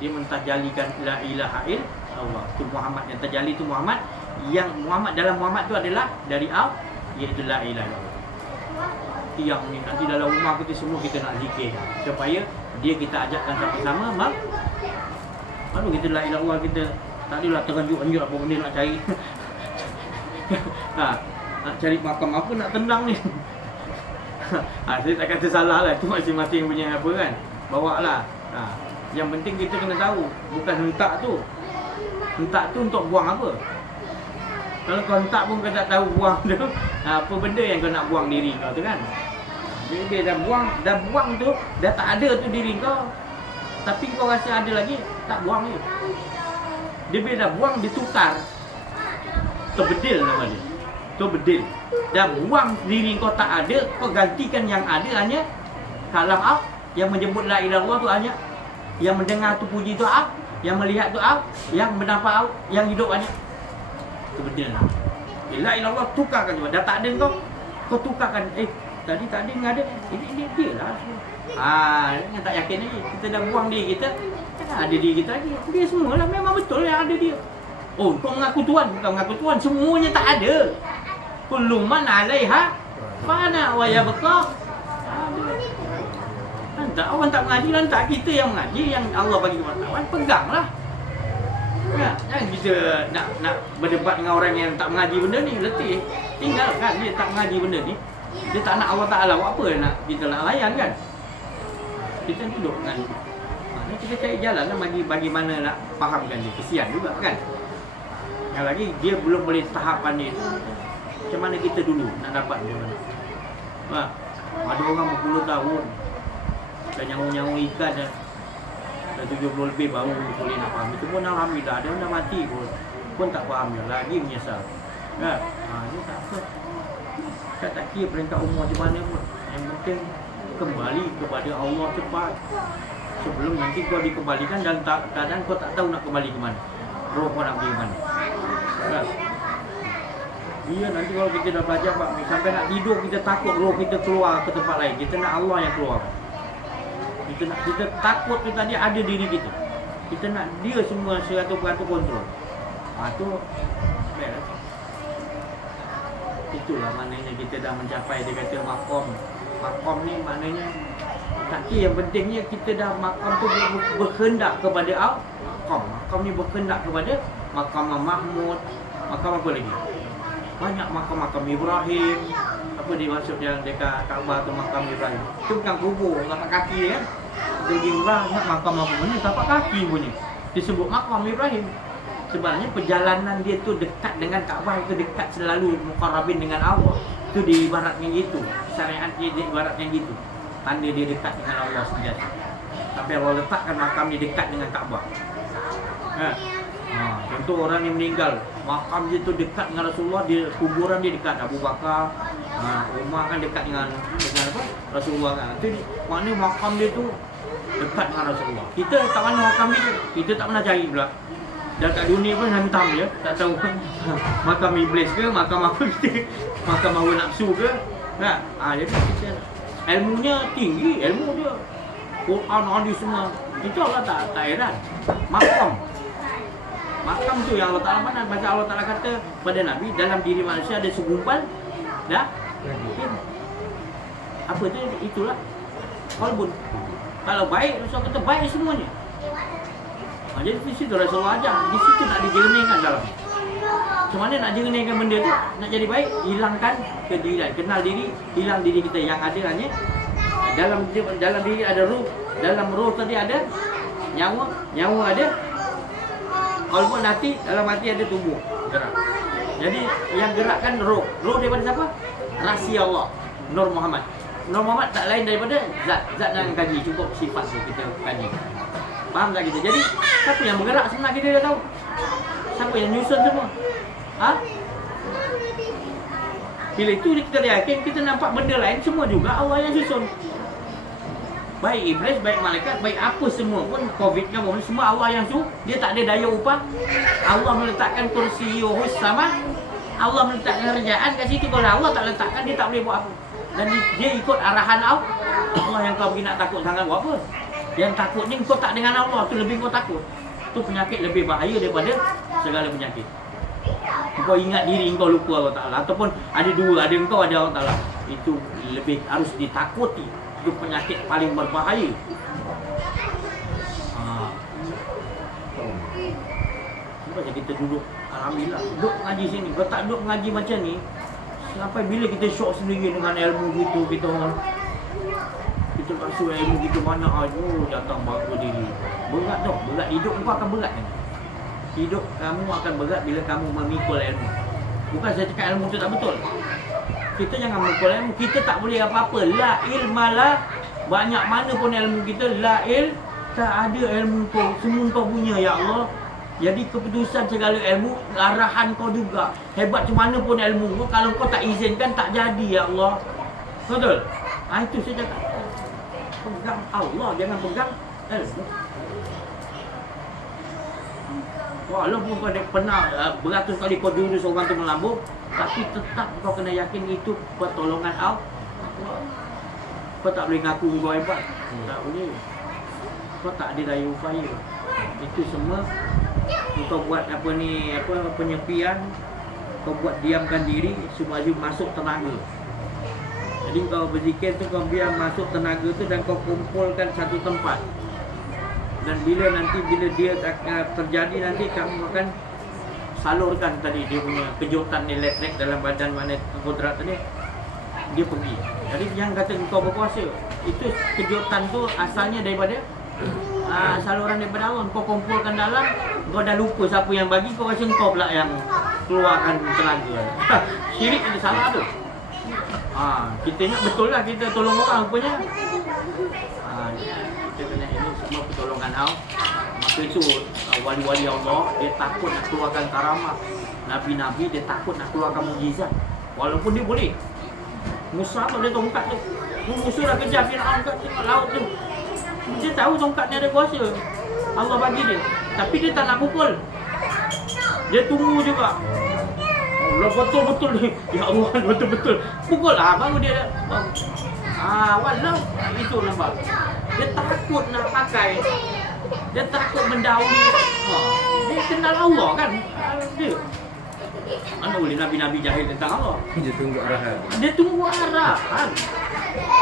dia mentajalikan la ilaha illallah. Tu Muhammad yang tajalli tu Muhammad, yang Muhammad dalam Muhammad tu adalah dari al, iaitu la ilaha illallah. Yang ni nanti dalam rumah kita semua kita nak zikir supaya dia kita ajakkan sama-sama baru kita la ilaha illallah. Kita tak adalah teranjuk-anjuk apa benda nak cari. Nak cari makam apa nak tendang ni. Saya tak kata salah lah, tu masing-masing punya apa kan, bawa lah. Yang penting kita kena tahu, bukan hentak tu. Hentak tu untuk buang apa? Kalau kau hentak pun kau tak tahu buang tu apa benda yang kau nak buang diri kau tu kan. Dia dah buang tu, dah tak ada tu diri kau. Tapi kau rasa ada lagi, tak buang je. Dia bila dah buang, dia tukar. Terbedil nama dia. Terbedil. Dah buang diri kau tak ada, kau gantikan yang ada hanya kalam al, yang menyebut la ilaha illallah tu hanya, yang mendengar tu puji tu al, yang melihat tu al, yang bernafas al, yang hidup hanya. Terbedil. La ilaha illallah tukarkan juga. Dah tak ada kau tukarkan. Tadi tak ada, ada. Ini dia lah. Yang tak yakin lagi. Kita dah buang diri kita, ada diri kita lagi. Dia semualah memang betul yang ada dia. Oh, kau mengaku Tuhan, bukan mengaku Tuhan. Semuanya tak ada. Kullu man 'alaiha fana wa yabqa. Hantar orang tak mengaji, lantak kita yang mengaji, yang Allah bagi pengetahuan, peganglah. Ya, jangan kita nak berdebat dengan orang yang tak mengaji benda ni, letih. Tinggalkan dia tak mengaji benda ni. Dia tak nak Allah Ta'ala buat apa nak kita nak layan kan. Kita duduk kan. Kita cari jalan lah bagi mana nak fahamkan dia. Kesian juga kan. Yang lagi dia belum boleh tahapan dia tu. Macam mana kita dulu nak dapat dia mana. Ada orang berpuluh tahun dah nyangu-nyangu ikan dah 70 lebih baru boleh nak faham. Itu pun alhamdulillah, ada orang dah mati pun tak faham dia, lagi menyesal. Kan? Ini tak apa. Kita tak kira peringkat umur macam mana pun. Yang penting kembali kepada Allah cepat. Sebelum nanti kau dikembalikan dan keadaan kau tak tahu nak kembali ke mana. Roh kau nak pergi ke mana. Kan? Iya, nanti kalau kita dah belajar Pak, sampai nak tidur kita takut roh kita keluar ke tempat lain. Kita nak Allah yang keluar. Kita takut tu tadi ada diri kita. Kita nak dia semua 100% kontrol. Tu best. Itulah maknanya kita dah mencapai, dia kata makom. Makom ni maknanya tapi yang pentingnya kita dah makom tu berkehendak kepada al-makom. Makom ni berkehendak kepada makam Mahmud. Makam apa lagi? Banyak makam-makam Ibrahim. Apa dia maksud yang dekat Kaabah tu makam Ibrahim? Itu bukan kubur, tapak kaki kan? Dia pergi banyak makam apa mana tapak kaki punya. Disebut makam Ibrahim. Sebenarnya perjalanan dia tu dekat dengan Kaabah, itu dekat selalu muqarrabin dengan Allah. Itu diibaratkan gitu. Syariat dia diibaratkan gitu. Tanda dia dekat dengan Allah sentiasa. Tapi Allah letakkan makam dia dekat dengan Kaabah. Contoh orang yang meninggal, makam dia tu dekat dengan Rasulullah, dia kuburan dia dekat Abu Bakar, Umar kan dekat dengan apa? Rasulullah kan. Itu maknanya makam dia tu dekat dengan Rasulullah. Kita tak mana makam dia, kita tak pernah cari pula. Dan kat dunia pun hantam je, tak tahu makam iblis ke, makam apa kita, makam hawa nafsu ke. Kan? Jadi kita ilmunya tinggi, ilmu dia Quran, hadis semua. Itu Allah tak heran. Makam tu yang Allah Ta'ala mana? Baca Allah Ta'ala kata pada Nabi, dalam diri manusia ada segumpal dah apa tu? Itulah qalbun. Kalau baik, Rasul kata baik semuanya. Jadi di situ Rasulullah ajar, di situ nak dijernihkan dalam. Macam mana nak jernihkan benda tu? Nak jadi baik, hilangkan kedirian, kenal diri, hilang diri kita yang ada hanya dalam diri ada ruh, dalam ruh tadi ada nyawa ada. Qalbun hati, dalam hati ada tubuh gerak. Jadi yang gerakkan roh. Roh daripada siapa? Rahsia Allah, Nur Muhammad. Nur Muhammad tak lain daripada zat. Zat yang kaji, cukup sifat tu kita kaji. Faham tak kita? Jadi siapa yang bergerak sebenarnya kita dah tahu. Siapa yang nyusun semua? Bila itu kita yakin, kita nampak benda lain semua juga Allah yang susun. Baik iblis, baik malaikat, baik apa semua pun, Covid ke apa, semua Allah yang suruh. Dia tak ada daya upah. Allah meletakkan kursiyuhus sama. Allah meletakkan kerajaan kat situ. Kalau Allah tak letakkan, dia tak boleh buat apa. Dan dia ikut arahan Allah. Allah yang kau pergi nak takut sangat buat apa? Yang takut ni kau tak dengan Allah tu lebih kau takut. Tu penyakit lebih bahaya daripada segala penyakit. Kau ingat diri kau lupa Allah Ta'ala. Ataupun ada dua, ada kau ada Allah Ta'ala. Itu lebih harus ditakuti. Itu penyakit paling berbahaya. Macam kita duduk, alhamdulillah, duduk mengaji sini. Kalau tak duduk mengaji macam ni, sampai bila kita syok sendiri dengan ilmu gitu, kita rasa ilmu kita banyak aja, datang bangga diri. Berat tau, berat. Hidup kau akan berat kan? Hidup kamu akan berat bila kamu memikul ilmu. Bukan saya cakap ilmu tu tak betul. Kita jangan memikul ilmu, kita tak boleh apa-apa. La ilmalah, banyak mana pun ilmu kita, la tak ada ilmu kau, semua kau punya ya Allah. Jadi keputusan segala ilmu, arahan kau juga. Hebat macam mana pun ilmu kau, kalau kau tak izinkan, tak jadi ya Allah. Betul? Itu saya cakap. Pegang Allah, jangan pegang ilmu. Walaupun kau pernah beratus kali kau jurus orang tu melambung, tapi tetap kau kena yakin itu pertolongan Allah. Kau tak boleh ngaku kau hebat. Tak boleh. Kau tak ada daya upaya. Itu semua kau buat penyepian, kau buat diamkan diri supaya masuk tenaga. Jadi kau berzikir tu, kau biar masuk tenaga tu dan kau kumpulkan satu tempat. Dan bila dia terjadi nanti, kamu akan salurkan tadi dia punya kejutan elektrik dalam badan mana kodrat tadi, dia pergi. Jadi yang kata kau berkuasa, itu kejutan tu asalnya daripada saluran daripada Allah. Kau kumpulkan dalam, kau dah lupa siapa yang bagi, kau rasa kau pula yang keluarkan tenaga. Syirik ada salah tu. Kita ingat betul lah kita tolong orang rupanya. Kita kena ini semua pertolongan Allah. Maka itu wali-wali Allah, dia takut nak keluarkan karamah. Nabi-nabi dia takut nak keluarkan mujizat. Walaupun dia boleh. Musa tu dia tongkat tu. Musa dah kejar Fir'aun kat tengah laut tu. Dia tahu tongkat ni ada kuasa. Allah bagi dia. Tapi dia tak nak pukul. Dia tunggu juga. Allah betul-betul ni. Ya Allah, betul-betul. Pukul lah baru dia walau itu nampak. Dia takut nak pakai. Dia takut mendahului. Dia kenal Allah kan. Dia mana boleh Nabi-Nabi jahil tentang Allah. Dia tunggu arahan. Dia tunggu arahan.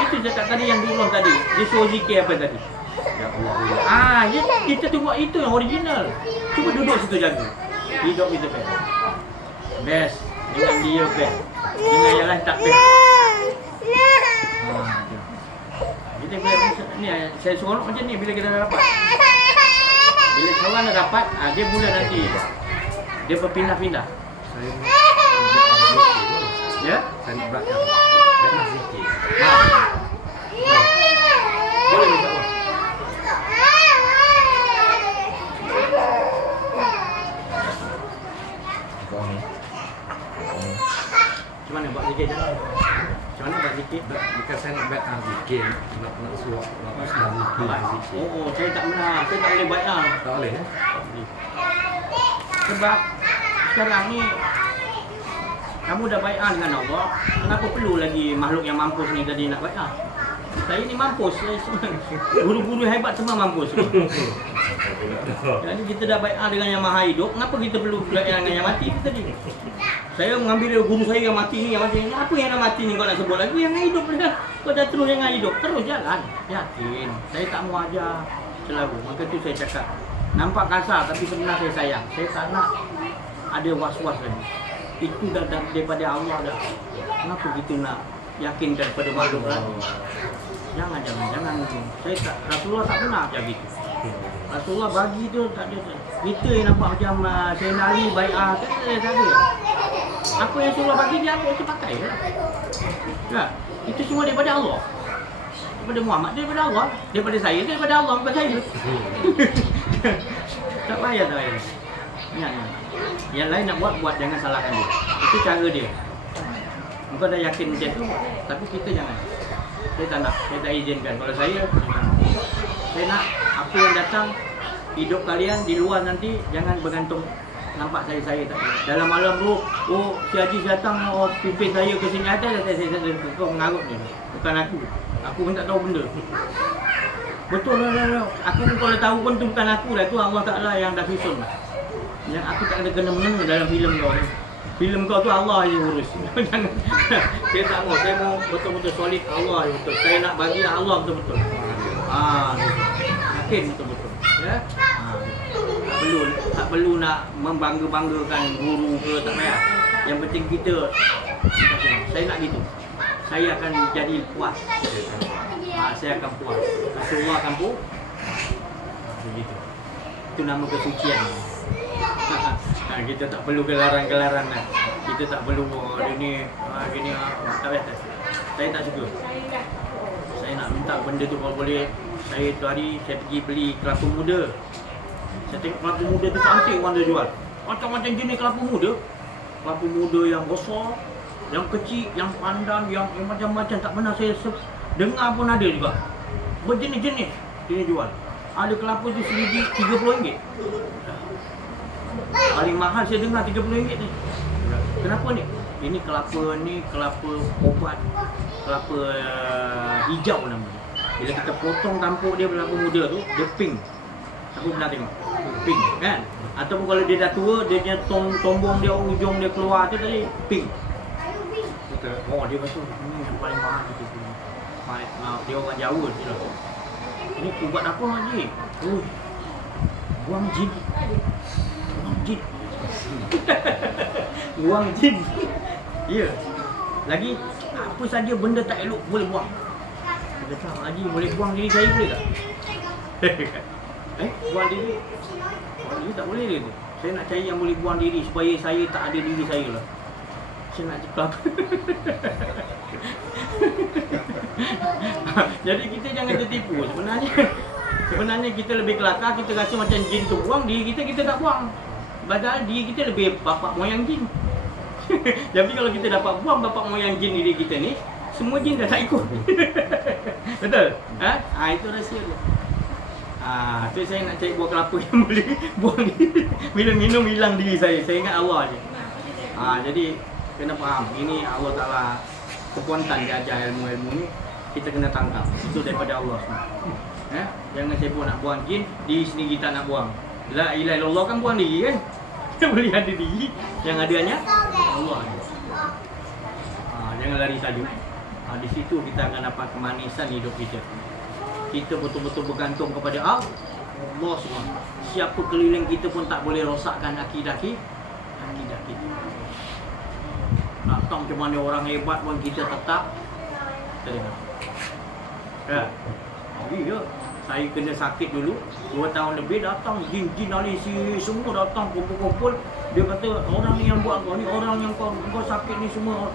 Itu cakap tadi yang diulang tadi. Dia suruh zikir apa tadi? Ya Allah. Kita tunggu itu yang original. Cuba duduk situ jaga. Hidup kita best. Best. Dengan dia best. Dengan yang lain tak best. Kita ni saya seronok macam ni bila kita dah dapat. Bila kawan dah dapat, dia mula nanti. Dia berpindah-pindah. Ya? Saya nak belakang. Saya nak zikir. Boleh minta Allah. Macam mana buat zikir je? Macam mana buat zikir? Bukan saya nak belakang zikir. Nak suap. Nak zikir. Saya tak boleh bayar. Tak boleh ya? Sebab sekarang ni kamu dah bai'ah dengan Allah, kenapa perlu lagi makhluk yang mampus ni tadi nak bai'ah? Saya ni mampus, guru-guru hebat semua mampus. Jadi kita dah bai'ah dengan yang maha hidup, kenapa kita perlu bai'ah dengan yang mati tadi? Saya mengambil guru saya yang mati ni, apa yang nak mati ni kau nak sebut lagi? Yang hidup dia, kau dah terus yang hidup, terus jalan. Yakin, saya tak mau ajar selalu, maka tu saya cakap. Nampak kasar tapi sebenarnya saya sayang. Saya tak nak ada was-was lagi. Itu dah daripada Allah dah. Kenapa kita nak yakinkan pada makhluk lagi? Jangan. Saya tak, Rasulullah tak pernah macam gitu. Rasulullah bagi tu tak ada. Kita yang nampak macam saya nari bai'ah kan tak ada. Apa yang Rasulullah bagi dia apa kita pakai lah. Ya, itu semua daripada Allah. Daripada Muhammad, daripada Allah. Daripada saya, daripada Allah, bukan saya. Tak payah. Ingat. Yang lain nak buat, jangan salahkan dia. Itu cara dia. Kau dah yakin macam tu, tapi kita jangan. Saya tak nak, saya tak izinkan. Kalau saya nak apa yang datang, hidup kalian di luar nanti, jangan bergantung nampak saya tak. Dalam malam tu, si Haji datang, pimpin saya ke sini atas, saya kau mengarut dia. Bukan aku. Aku pun tak tahu benda. Betul lah. Aku kalau tahu pun tu bukan aku dah, tu Allah Ta'ala yang dah susun. Yang aku tak ada kena-mengena dalam filem kau ni. Filem kau tu Allah je urus. Jangan. Saya tak mau, saya mau betul-betul solid Allah je betul. Saya nak bagi Allah betul-betul. Yakin betul-betul. Ya. Tak perlu nak membangga-banggakan guru ke, tak payah. Yang penting kita, saya nak gitu. Saya akan jadi puas. Saya akan puas. Rasulullah akan puas. Begitu. Itu nama kesucian. Kita tak perlu gelaran-gelaran lah. Kita tak perlu dia ni gini tak payah. Saya tak suka. Saya nak minta benda tu kalau boleh. Saya tu hari saya pergi beli kelapa muda. Saya tengok kelapa muda tu cantik orang dia jual. Macam-macam jenis kelapa muda. Kelapa muda yang besar, yang kecil, yang pandan, yang macam-macam tak pernah saya dengar pun ada juga. Berjenis-jenis dia jual. Ada kelapa tu sebiji RM30. Paling mahal saya dengar RM30 ni. Kenapa ni? Ini kelapa obat. Kelapa hijau namanya. Bila kita potong tampuk dia kelapa muda tu, dia pink. Aku pernah tengok. Pink kan? Ataupun kalau dia dah tua, dia punya tombong dia, ujung dia keluar tu tadi pink. Betul. Oh, dia betul. Ini yang paling mahal kita punya. Dia orang Jawa je lah. Ini ubat apa lagi? Buang jin. Buang jin. Buang jin. Ya. Lagi apa saja benda tak elok boleh buang. Dia kata, Haji boleh buang diri saya boleh tak? Buang diri? Buang diri tak boleh dia tu. Saya nak cari yang boleh buang diri supaya saya tak ada diri saya lah. Saya nak cakap. Jadi kita jangan tertipu. Sebenarnya kita lebih kelakar, kita rasa macam jin tu buang, diri kita tak buang. Padahal diri kita lebih bapak moyang jin. Jadi kalau kita dapat buang bapak moyang jin diri kita ni, semua jin dah tak ikut. Betul? Itu rahsia dia. Tu saya nak cari buah kelapa yang boleh buang diri. Bila minum hilang diri saya ingat Allah je. Jadi kena faham, ini Allah Ta'ala kepuantan dia ajar ilmu-ilmu ni, kita kena tangkap. Itu daripada Allah semua. Jangan sibuk nak buang jin, diri sendiri tak nak buang. La ilaha illallah kan buang diri kan? Kita boleh ada diri, yang ada hanya Allah. Jangan lari saja. Di situ kita akan dapat kemanisan hidup kita. Kita betul-betul bergantung kepada Allah semua. Siapa keliling kita pun tak boleh rosakkan akidah kita. Datang macam mana orang hebat pun kita tetap terima. Ya. Saya kena sakit dulu 2 tahun lebih, datang jin-jin ahli sihir semua datang kumpul-kumpul. Dia kata orang ni yang buat kau ni, orang yang kau sakit ni semua.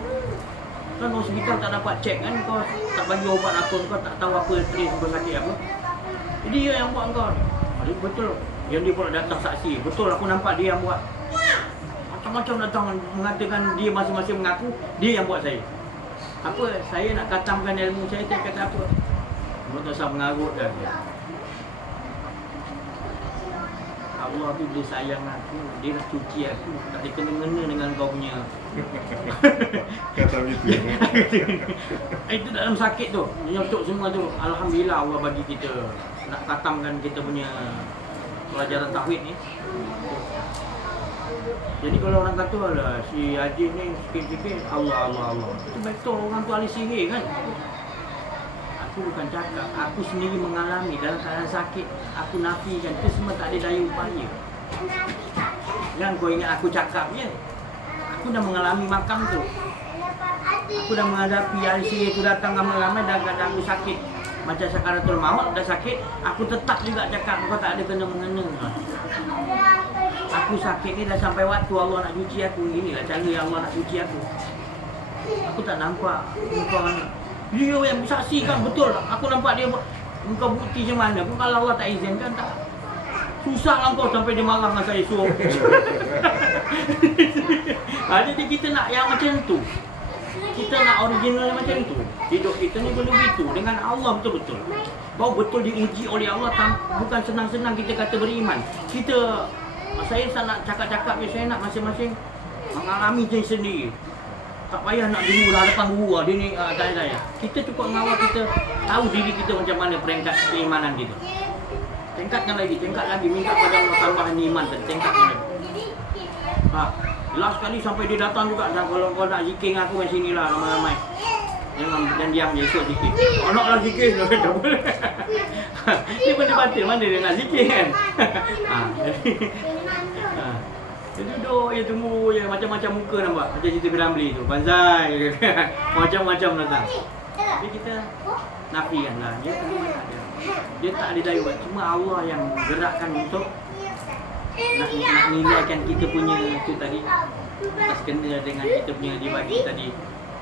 Kan hospital tak dapat cek kan, kau tak bagi ubat apa, kau tak tahu apa stres kau sakit apa. Jadi dia yang buat kau. Betul. Yang dia pula datang saksi. Betul aku nampak dia yang buat. Macam-macam datang mengatakan dia masing-masing mengaku dia yang buat saya. Apa? Saya nak katamkan ilmu saya kata apa? Betul saya mengarut dah dia. Allah tu dia sayang aku, dia nak cuci aku, tak ada kena-mengena dengan kau punya. Kata begitu. Itu dalam sakit tu, nyotok semua tu. Alhamdulillah Allah bagi kita nak katamkan kita punya pelajaran tauhid ni. Jadi kalau orang kata lah si Haji ni sikit-sikit Allah. Itu betul orang tu ahli sihir kan? Aku bukan cakap, aku sendiri mengalami dalam keadaan sakit, aku nafikan, itu semua tak ada daya upaya. Jangan kau ingat aku cakap je. Aku dah mengalami makam tu. Aku dah menghadapi ahli sihir tu datang ramai-ramai dan keadaan aku sakit. Macam sakaratul maut dah sakit, aku tetap juga cakap kau tak ada kena-mengena. Aku sakit ni dah sampai waktu Allah nak cuci aku. Inilah cara yang Allah nak cuci aku. Aku tak nampak kau dia yang saksikan betul. Aku nampak dia buat. Engkau bukti macam mana pun kalau Allah tak izinkan tak. Susahlah kau sampai dia marah dengan saya suruh. Jadi kita nak yang macam tu. Kita nak original macam tu. Hidup kita ni perlu begitu dengan Allah betul-betul. Kau betul diuji oleh Allah, bukan senang-senang kita kata beriman. Saya nak cakap-cakap je, saya nak masing-masing mengalami diri sendiri. Tak payah nak dulu hadapan guru lah. Dia ni tak payah. Kita cukup mengawal kita tahu diri kita macam mana peringkat keimanan kita. Tingkatkan lagi, minta pada Allah tambahan iman dan tingkatkan lagi. Last kali sampai dia datang juga. Kalau kau nak zikir dengan aku kat sini lah ramai-ramai. Jangan diam je, esok zikir. Oh, naklah zikir. Tak boleh. Dia benda batil, mana dia nak zikir kan? Dia duduk, dia tunggu je. Macam-macam muka nampak. Macam cerita Piramli tu. Banzai. Macam-macam datang. Tapi kita nafikan lah. Dia tak ada daya buat. Cuma Allah yang gerakkan untuk nak nilaikan kita punya tu tadi. Atas kena dengan kita punya dibagi tadi.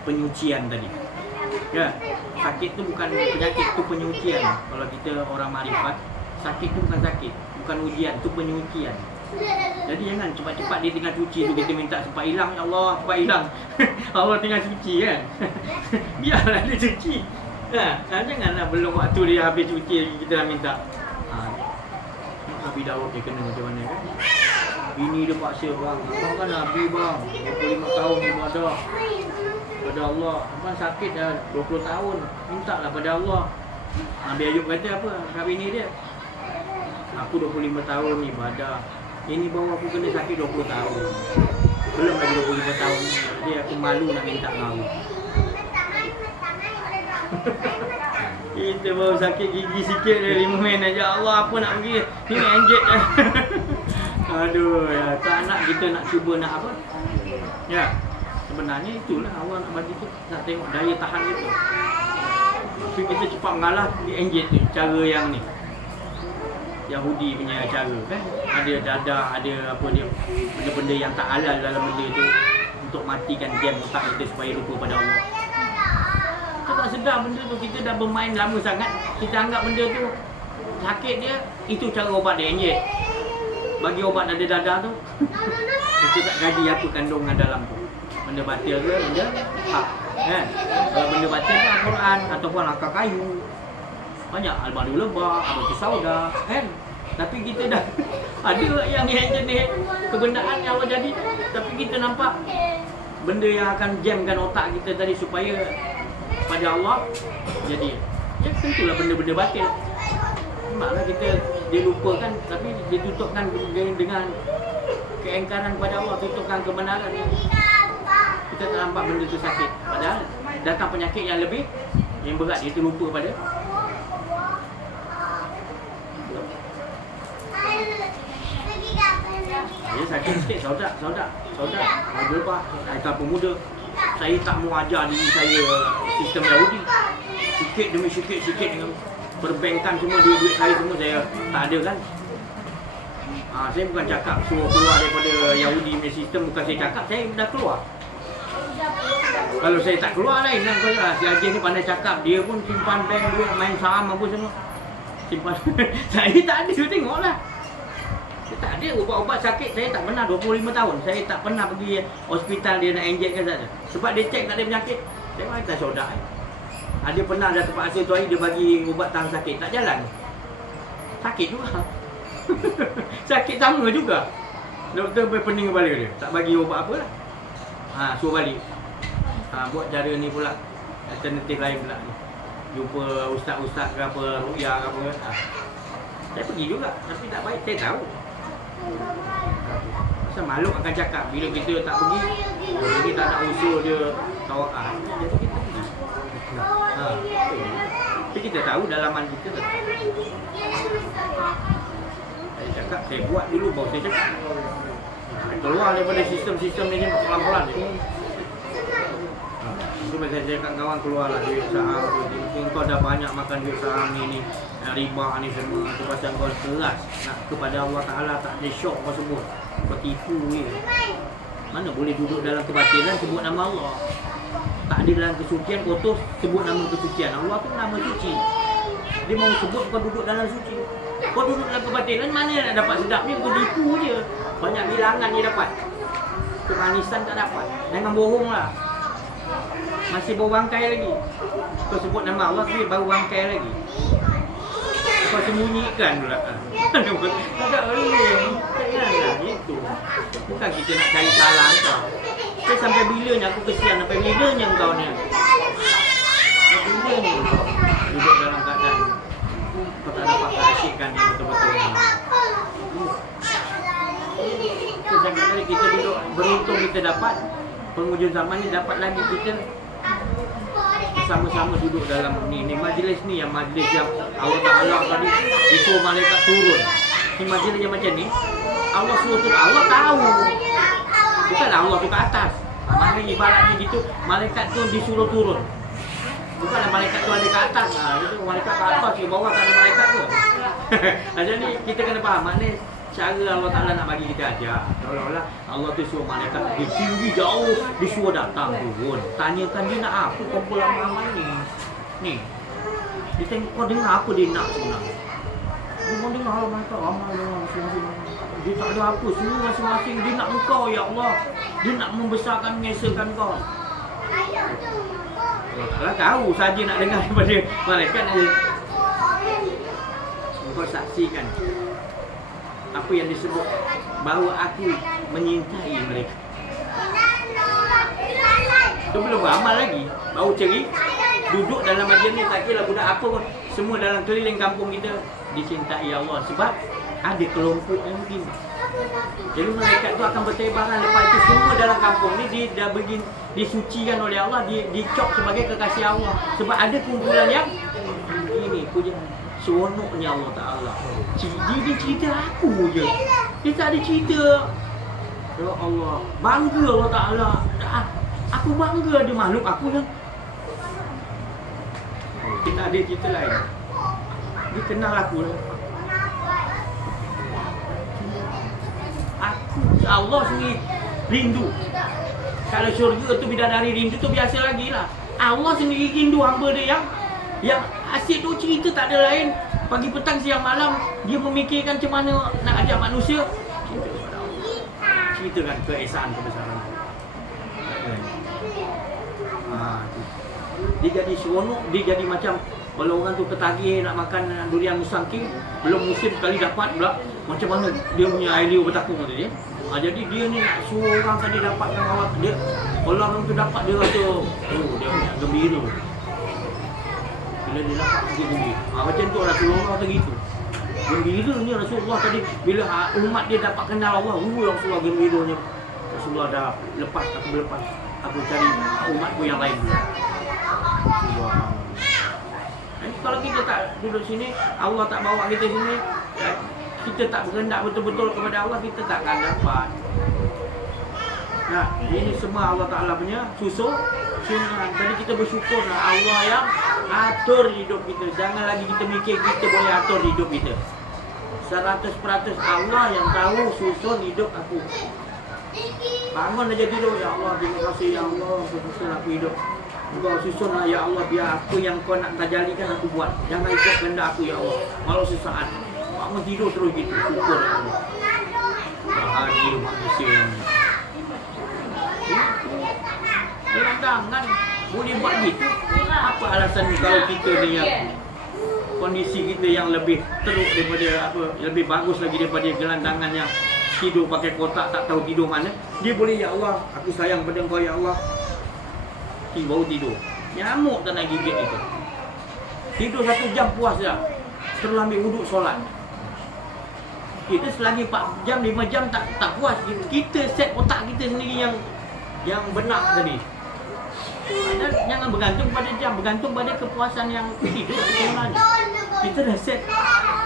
Penyucian tadi. Ya, sakit tu bukan penyakit, tu penyucian. Kalau kita orang marifat, sakit tu bukan sakit, bukan ujian, tu penyucian. Jadi jangan cepat-cepat dia tengah cuci tu kita minta cepat hilang, ya Allah, cepat hilang. Allah tengah cuci kan. Biarlah dia cuci. Janganlah belum waktu dia habis cuci kita dah minta. Nabi Daud dia kena macam mana kan? Bini dia paksa, bang, abang kan Nabi bang, 25 tahun ibadah pada Allah. Abang sakit dah 20 tahun, mintalah pada Allah. Nabi Ayub kata apa kat bini dia? Aku 25 tahun ibadah, ini baru aku kena sakit 20 tahun. Belum lagi 25 tahun. Jadi aku malu nak minta malu. Kita baru sakit gigi sikit dari 5 men aja. Allah, apa nak pergi? Ni enjet dah. Aduh, ya, tak nak kita nak cuba nak apa? Ya. Sebenarnya itulah Allah nak bagi tu, nak tengok daya tahan kita. Tapi kita cepat mengalah di enjet ni, cara yang ni. Yahudi punya cara kan. Ada dadah, ada apa dia, benda-benda yang tak halal dalam benda tu untuk matikan jam otak kita supaya lupa pada Allah. Kita tak sedar benda tu, kita dah bermain lama sangat. Kita anggap benda tu sakit dia, itu cara ubat dia enjet. Bagi ubat ada dadah tu, kita tak gaji apa kandungan dalam tu. Benda batil ke benda hak kan. Kalau benda batil ke Al-Quran ataupun akar kayu, banyak al-badu lebah, al-badu sauda kan. Tapi kita dah ada yang jenis kebenaran yang Allah jadi, tapi kita nampak benda yang akan jamkan otak kita tadi supaya pada Allah jadi. Ya tentulah benda-benda batil. Malah dia lupakan, tapi dia tutupkan dengan keengkaran pada Allah, tutupkan kebenaran. Kita tak nampak benda tu sakit. Padahal datang penyakit yang lebih, yang berat, dia terlupa pada. Dia sakit sikit, saudak. Maju lepas, kata pemuda. Saya tak mau ajar diri saya sistem Yahudi. Sikit demi sikit dengan perbankan semua, duit saya semua saya tak ada kan. Saya bukan cakap suruh keluar daripada Yahudi punya sistem, bukan saya cakap, saya dah keluar. Kalau saya tak keluar lain lah. Si Ajih ni pandai cakap, dia pun simpan bank duit, main saham apa semua. Simpan. Saya tak ada, tengoklah. Saya tak ada ubat-ubat sakit, saya tak pernah 25 tahun. Saya tak pernah pergi hospital dia nak injek ke tak ada. Sebab dia cek tak ada penyakit. Saya kata saudak. Ada pernah dah terpaksa tu hari dia bagi ubat tahan sakit, tak jalan. Sakit juga. Sakit sama juga. Doktor berpening kepala dia, tak bagi ubat apa lah. Suruh balik. Buat cara ni pula, alternatif lain pula ni. Jumpa ustaz-ustaz ke apa, ruqyah ke apa. Saya pergi juga, tapi tak baik, saya tahu. Pasal makhluk akan cakap, bila kita tak pergi, kita tak nak usul dia tawakal. Jadi kita pergi. Tapi kita tahu dalaman kita tak. Saya cakap, saya buat dulu baru saya cakap. Keluar daripada sistem-sistem ni pelan-pelan je. Itu saya cakap kawan, keluarlah duit saham tu. Kau dah banyak makan duit saham ni riba ni semua. Itu pasal kau keras nak kepada Allah Ta'ala, tak ada syok kau sebut. Kau tipu ni. Mana boleh duduk dalam kebatilan sebut nama Allah. Tak ada dalam kesucian kotor sebut nama kesucian. Allah tu nama suci. Dia mau sebut kau duduk dalam suci. Kau duduk dalam kebatilan, mana nak dapat sedap ni? Kau tipu je. Banyak bilangan dia dapat. Kemanisan tak dapat. Jangan bohong lah. Masih bau bangkai lagi. Kau sebut nama Allah tapi bau bangkai lagi. Kau sembunyikan pula. Tak boleh. Janganlah itu. Bukan kita nak cari salah kau. Saya sampai bilanya aku kesian, sampai bilanya engkau ni. Sampai bilanya engkau duduk dalam keadaan kau tak dapat keasikan yang betul-betul ni. Sampai kali kita duduk beruntung kita dapat penghujung zaman ni, dapat lagi kita sama-sama duduk dalam ni majlis ni, yang majlis yang Allah Ta'ala tadi disuruh malaikat turun. Ni majlis yang macam ni Allah suruh turun, Allah tahu. Bukanlah Allah tu ke atas. Maknanya ibaratnya gitu, malaikat tu disuruh turun. Bukanlah malaikat tu ada ke atas. Itu malaikat ke atas, ke bawah tak ada malaikat tu. Jadi kita kena faham maknanya cara Allah Ta'ala nak bagi kita ajar. Seolah-olah Allah tu suruh malaikat dia tinggi jauh, disuruh datang turun. Tanyakan dia nak apa kumpul amal ni. Ni. Dia tengok kau dengar apa dia nak sebenarnya. Dia dengar Allah malaikat amal masing-masing. Dia tak ada apa, semua masing-masing dia nak engkau ya Allah. Dia nak membesarkan, mengesakan kau. Allah Ta'ala tahu saja nak dengar daripada malaikat aja. Kau saksikan apa yang disebut bahawa aku menyintai mereka. Itu belum beramal lagi, baru cerit. Duduk dalam majlis ni tak kira budak apa pun, semua dalam keliling kampung kita dicintai Allah sebab ada kelompok yang begini. Jadi malaikat tu akan bertebaran, lepas itu semua dalam kampung ni dia dah begini, disucikan oleh Allah, dicop sebagai kekasih Allah sebab ada kumpulan yang ini puja. Seronoknya Allah Ta'ala. Dia cerita aku je. Dia tak ada cerita. Ya Allah. Bangga Allah Ta'ala. Aku bangga ada makhluk aku yang kita ada cerita lain. Dia kenal aku lah. Aku, Allah sendiri rindu. Kalau syurga tu bidadari rindu tu biasa lagi lah. Allah sendiri rindu hamba dia yang asyik tu cerita tak ada lain. Pagi petang siang malam dia memikirkan macam mana nak ajak manusia. Cerita kepada Allah. Ceritakan keesaan kebesaran. Dia jadi seronok, dia jadi macam kalau orang tu ketagih nak makan durian musangking, belum musim sekali dapat pula. Macam mana dia punya air liur bertakung kata dia. Jadi dia ni nak suruh orang tadi dapatkan awak dia. Kalau orang tu dapat dia rasa dia punya gembira. Bila dia dapat dia gembira. Macam tu Rasulullah kata gitu. Gembiranya Rasulullah tadi bila umat dia dapat kenal Allah, Rasulullah gembiranya. Rasulullah dah lepas, aku berlepas. Aku cari umatku yang lain dulu. Kalau kita tak duduk sini, Allah tak bawa kita sini, kita tak berkehendak betul-betul kepada Allah, kita tak akan dapat. Nah, ini semua Allah Ta'ala punya susun. Jadi kita bersyukur Allah yang atur hidup kita. Jangan lagi kita mikir kita boleh atur hidup kita. 100% Allah yang tahu susun hidup aku. Bangun aja tidur, ya Allah, terima kasih ya Allah, susun aku hidup. Kau susunlah ya Allah, biar apa yang kau nak tajalikan aku buat. Jangan ikut kehendak aku ya Allah. Walau sesaat. Bangun tidur terus gitu, syukur ya Allah. Bahagia manusia yang dalam tangan boleh buat gitu. Apa alasan kalau kita ni yang kondisi kita yang lebih teruk daripada apa, lebih bagus lagi daripada gelandangan yang tidur pakai kotak tak tahu tidur mana. Dia boleh ya Allah, aku sayang pada Engkau ya Allah. Baru tidur. Nyamuk tak nak gigit itu. Tidur 1 jam puas dah. Terus ambil wuduk solat. Kita selagi 4 jam, 5 jam tak puas. Kita set otak kita sendiri yang benar tadi. Jangan bergantung pada jam, bergantung pada kepuasan yang tidur sebenarnya. Kita dah set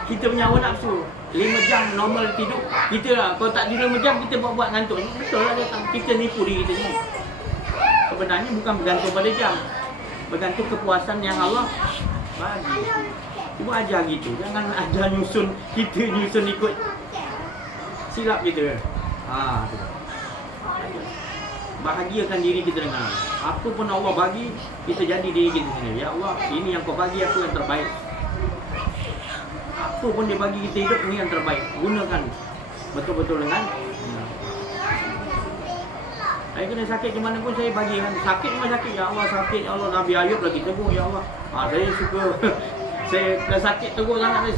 kita punya hawa nafsu 5 jam normal tidur. Kita lah, kalau tak tidur 5 jam kita buat ngantuk. Betul lah kita nipu diri kita sendiri. Sebenarnya bukan bergantung pada jam, bergantung kepuasan yang Allah bagi. Cuma ajar gitu, jangan ajar nyusun kita nyusun ikut silap kita. Tu. Bahagiakan diri kita dengan apa pun Allah bagi, kita jadi diri kita sendiri. Ya Allah, ini yang Kau bagi aku yang terbaik. Apa pun dia bagi kita hidup, ini yang terbaik. Gunakan betul-betul dengan saya kena sakit ke mana pun saya bagi kan. Sakit memang sakit. Ya Allah sakit. Ya Allah Nabi Ayub lagi tegur. Ya Allah. Saya suka. Saya kalau sakit tegur sangat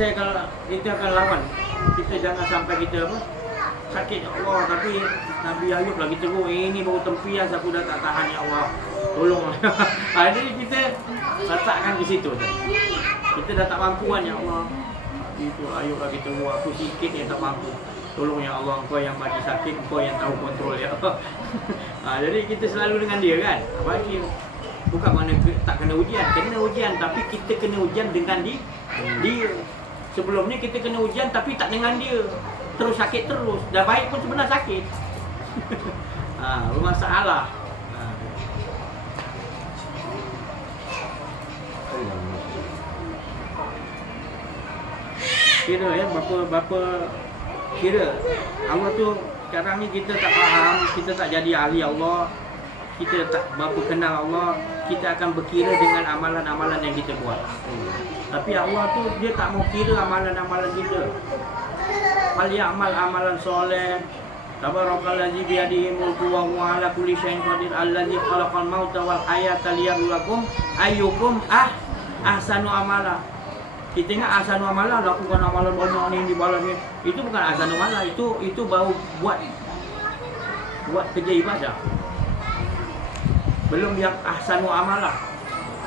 kita akan lawan. Kita jangan sampai kita apa. sakit ya Allah, tapi Nabi Ayub lagi teruk, ini baru tempias aku dah tak tahan ya Allah, tolong. Jadi kita letakkan ke situ tadi. Kita dah tak mampu kan ya Allah, itu Ayub lagi teruk, aku sikit yang tak mampu, tolong ya Allah, Engkau yang bagi sakit, Engkau yang tahu kontrol ya Allah. Jadi kita selalu dengan dia kan, bagi bukan mana tak kena ujian, tapi kita kena ujian dengan dia. Sebelum ni kita kena ujian tapi tak dengan dia, terus sakit terus, dah baik pun sebenarnya sakit. Bermasalah. Kira ya, berapa kira Allah tu sekarang ni kita tak faham, kita tak jadi ahli Allah, kita tak berapa kenal Allah, kita akan berkira dengan amalan-amalan yang kita buat. Tapi Allah tu dia tak mau kira amalan-amalan kita. Fal ya'mal amalan soleh. Tabarakalladzi biyadihi mulku wa huwa ala kulli syai'in qadir alladzi khalaqal mauta wal hayata liyabluwakum ayyukum ahsanu amala. Kita ingat ahsanu amala, lakukan amalan banyak ni dibalas ni. Itu bukan ahsanu amala, itu baru buat kerja ibadah. Belum yang ahsanu amala.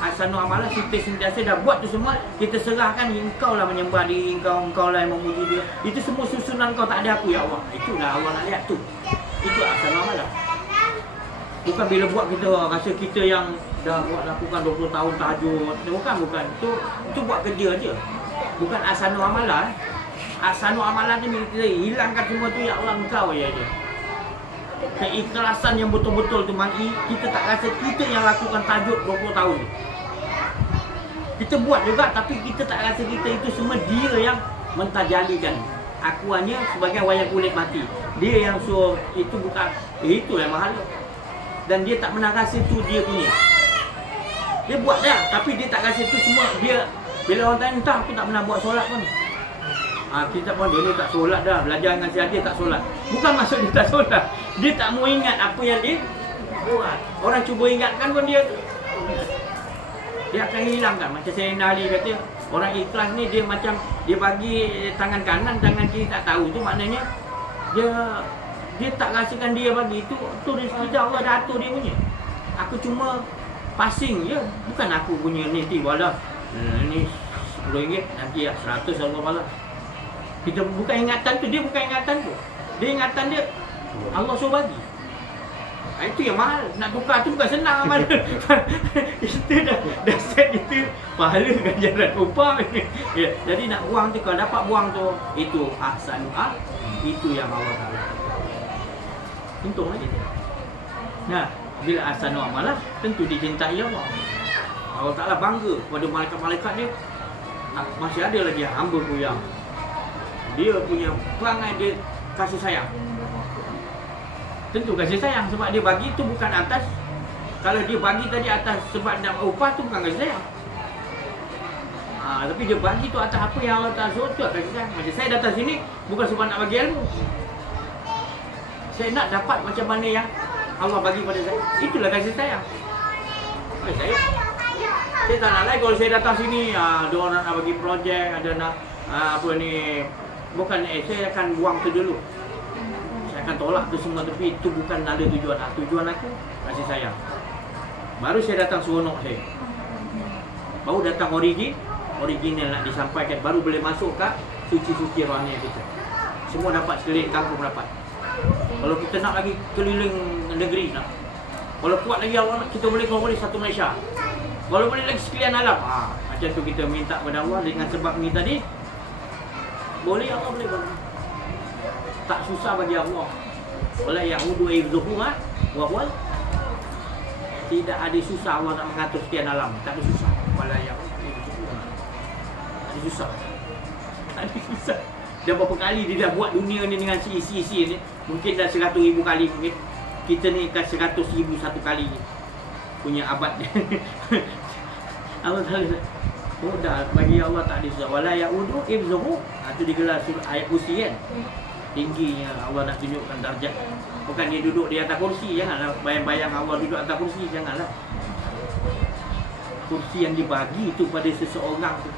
Ahsanu amalah kita sentiasa dah buat tu semua, kita serahkan, engkau lah menyembah diri engkau lah yang memuji dia. Itu semua susunan kau, tak ada aku ya Allah. Itulah Allah nak lihat tu. Itu ahsanu amalah. Bukan bila buat kita rasa kita yang dah buat lakukan 20 tahun tahajud. Bukan. Itu buat kerja aja. Bukan ahsanu amalah. Ahsanu amalah ni kita hilangkan semua tu, ya Allah engkau ya aja. Keikhlasan yang betul-betul tu, kita tak rasa kita yang lakukan tahajud 20 tahun. Kita buat juga tapi kita tak rasa kita itu semua dia yang mentajalikan. Aku hanya sebagai wayang kulit mati. Dia yang suruh, itu bukan, itu yang mahal. Dan dia tak pernah rasa tu dia punya. Dia buat dah tapi dia tak rasa tu semua dia. Bila orang tanya, entah aku tak pernah buat solat pun. Kita pun dia ni tak solat dah, belajar dengan sihat dia tak solat. Bukan maksud dia tak solat, dia tak mau ingat apa yang dia buat. Orang cuba ingatkan pun dia akan hilangkan. Macam Sayyidina Ali kata, orang ikhlas ni dia macam dia bagi tangan kanan, tangan kiri tak tahu. Itu maknanya dia tak rasakan dia bagi itu rezeki Allah dah atur dia punya. Aku cuma passing je, bukan aku punya ni tibalah. Ni RM10 nanti 100 Allah balas. Kita bukan ingatan tu, dia bukan ingatan tu. Dia ingatan dia Allah suruh bagi. Itu yang mahal. Nak tukar tu bukan senang amal. Kita dah set itu pahala ganjaran upah. Ya, jadi nak buang tu, kalau dapat buang tu, itu ahsanu itu yang Allah Taala. Untung lagi. Nah, bila ahsanu amalah tentu dicintai Allah. Allah Taala bangga kepada malaikat-malaikat dia. Masih ada lagi hamba-ku yang dia punya perangai dia kasih sayang. Tentu kasih sayang sebab dia bagi tu bukan atas. Kalau dia bagi tadi atas sebab nak upah tu bukan kasih sayang. Tapi dia bagi tu atas apa yang Allah Ta'ala suruh tu kasih sayang. Macam saya datang sini bukan sebab nak bagi ilmu. Saya nak dapat macam mana yang Allah bagi pada saya. Itulah kasih sayang. Saya tak nak lagi kalau saya datang sini ada orang nak bagi projek, ada nak apa ni. Bukan saya akan buang tu dulu. Saya akan tolak tu semua, tapi itu bukan ada tujuan. Tujuan aku kasih sayang. Baru saya datang seronok saya. Baru datang original nak disampaikan, baru boleh masuk ke suci-suci rohani kita. Semua dapat sekeliling kampung dapat. Kalau kita nak lagi keliling negeri nak. Kalau kuat lagi Allah kita boleh satu Malaysia. Kalau boleh lagi sekalian alam. Macam tu kita minta kepada Allah dengan sebab ni tadi. Boleh Allah boleh. Tak susah bagi Allah. Wala ya'udu hifdhuhu wa huwa. Tidak ada susah Allah nak mengatur sekian alam. Tak ada susah. Wala ya'udu hifdhuhu. Tak ada susah. Tak ada susah. Dah berapa kali dia dah buat dunia ni dengan isi-isi ni. Mungkin dah 100,000 kali mungkin. Kita ni kan 100,000 satu kali punya abad. Allah Taala mudah bagi Allah, tak ada susah. Wala ya'udu hifdhuhu. Itu digelar ayat kursi kan. Tingginya Allah nak tunjukkan darjat. Bukan dia duduk di atas kursi, janganlah bayang-bayang Allah duduk atas kursi, janganlah. Kursi yang dibagi itu pada seseorang tu.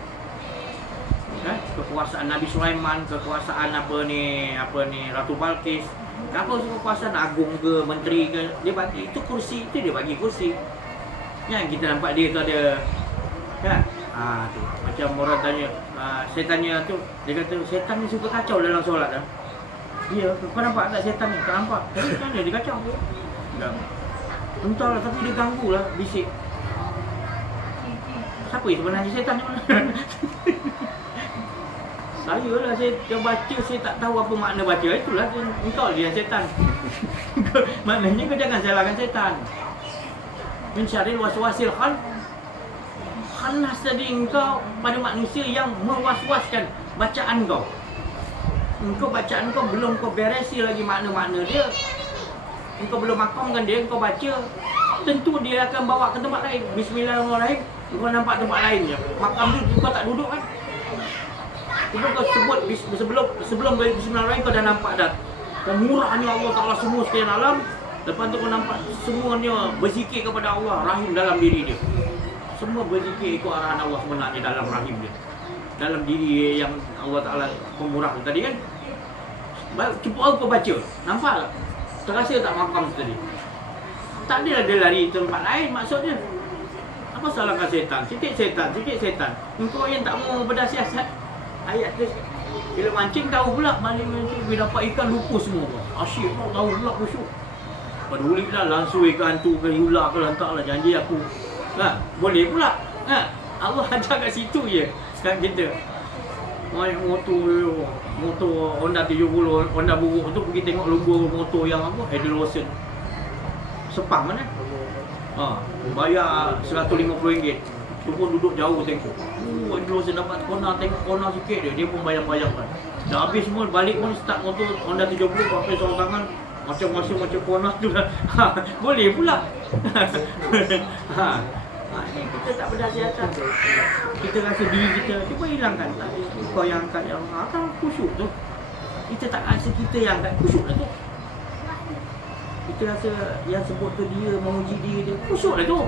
Kekuasaan Nabi Sulaiman, kekuasaan apa ni Ratu Balqis, apa kekuasaan agung ke, menteri ke, dia bagi itu kursi, itu dia bagi kursi. Yang kita nampak dia tu ada kan? Tu macam orang tanya, saya tanya tu, dia kata setan ni suka kacau dalam solat dah. Ya, kau nampak tak setan ni? Tak nampak. Tapi kan dia kacau. Enggak. Entahlah, tapi dia ganggu lah, bisik. Siapa yang sebenarnya setan ni mana? Saya lah, saya baca, saya tak tahu apa makna baca. Itulah engkau dia setan. Maknanya kau jangan salahkan setan. Min syarril waswasil khannas, tadi engkau pada manusia yang mewaswaskan bacaan kau. Engkau bacaan kau belum kau beresi lagi makna-makna dia. Engkau belum makamkan dia, engkau baca, tentu dia akan bawa ke tempat lain. Bismillahirrahmanirrahim, kau nampak tempat lain je. Makam tu kau tak duduk kan? Cuba kau sebut sebelum bismillahirrahmanirrahim kau dah nampak dah murahnya Allah Ta'ala semua sekian alam. Lepas tu kau nampak semuanya berzikir kepada Allah, rahim dalam diri dia. Semua berzikir ikut arahan Allah sebenarnya dalam rahim dia, dalam diri yang Allah Ta'ala pemurah tu tadi kan. Cuba kau baca, nampak tak? Terasa tak makam tu tadi? Tak adalah dia lari tempat lain maksudnya. Apa salahkan setan? Sikit setan. Engkau yang tak mau berdasiasat ayat tu. Bila mancing tahu pula, balik mancing bila dapat ikan lupa semua. Asyik tahu pula khusyuk. Peduli dah langsung ikan tu ke ular ke lantaklah janji aku. Boleh pula. Allah ajar kat situ je kan kita. Main motor Honda 70, Honda buruk tu pergi tengok logo motor yang apa? Edelweiss. Sepang mana? Bayar RM150. Tu pun duduk jauh tengok. Edelweiss dapat corner, tengok corner sikit dia pun bayang-bayangkan. Dah habis semua, balik pun start motor Honda 70 pakai seorang tangan. Macam corner tu lah. Boleh pula. Ni kita tak berdasiatan. Kita rasa diri kita, cuba hilangkan. Kau yang angkat yang kan khusyuk tu. Kita tak rasa kita yang angkat, khusyuk lah tu. Kita rasa yang sebut tu dia memuji diri dia, khusyuk lah tu.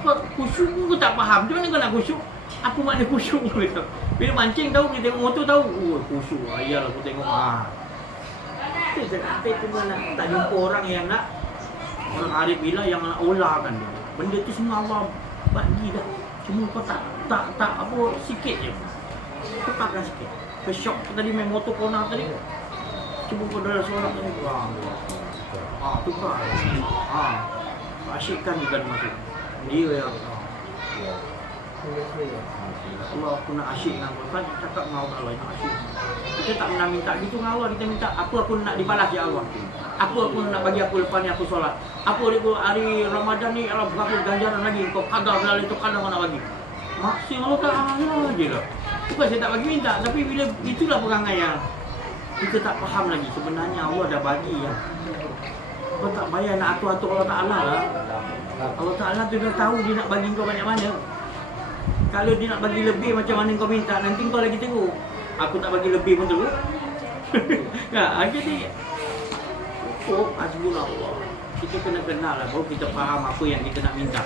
Kau khusyuk pun kau tak faham, macam mana kau nak khusyuk? Apa makna khusyuk pun kau? Bila mancing tahu, bila tengok motor tahu, khusyuk, ayalah aku tengok. Kita tu nak tak jumpa orang yang nak, orang arif bila yang nak olahkan dia. Benda tu semua Allah bagi dah. Cuma kau tak apa, sikit je. Tepakan sikit. Ke shock tadi main motor corner tadi. Cuba kau dalam solat tadi. Tukar. Asyikkan juga masuk. Dia yang Allah, aku nak asyik dengan kau. Kan cakap dengan Allah nak asyik. Kita tak pernah minta gitu dengan Allah. Kita minta apa aku nak dibalas ya Allah. Apa aku nak bagi aku lepas ni aku solat. Apa hari Ramadan ni Allah berapa ganjaran lagi. Kau kadar dalam itu kadar kau nak bagi. Maksud Allah Ta'ala je lah. Bukan saya tak bagi minta. Tapi bila itulah perangai yang kita tak faham lagi. Sebenarnya Allah dah bagi ya. Kau tak payah nak atur-atur Allah Ta'ala lah. Allah Ta'ala tu dah tahu dia nak bagi kau banyak mana. Kalau dia nak bagi lebih macam mana kau minta, nanti kau lagi teruk. Aku tak bagi lebih pun teruk. Jadi hasbunallah. Kita kena kenal lah baru kita faham apa yang kita nak minta.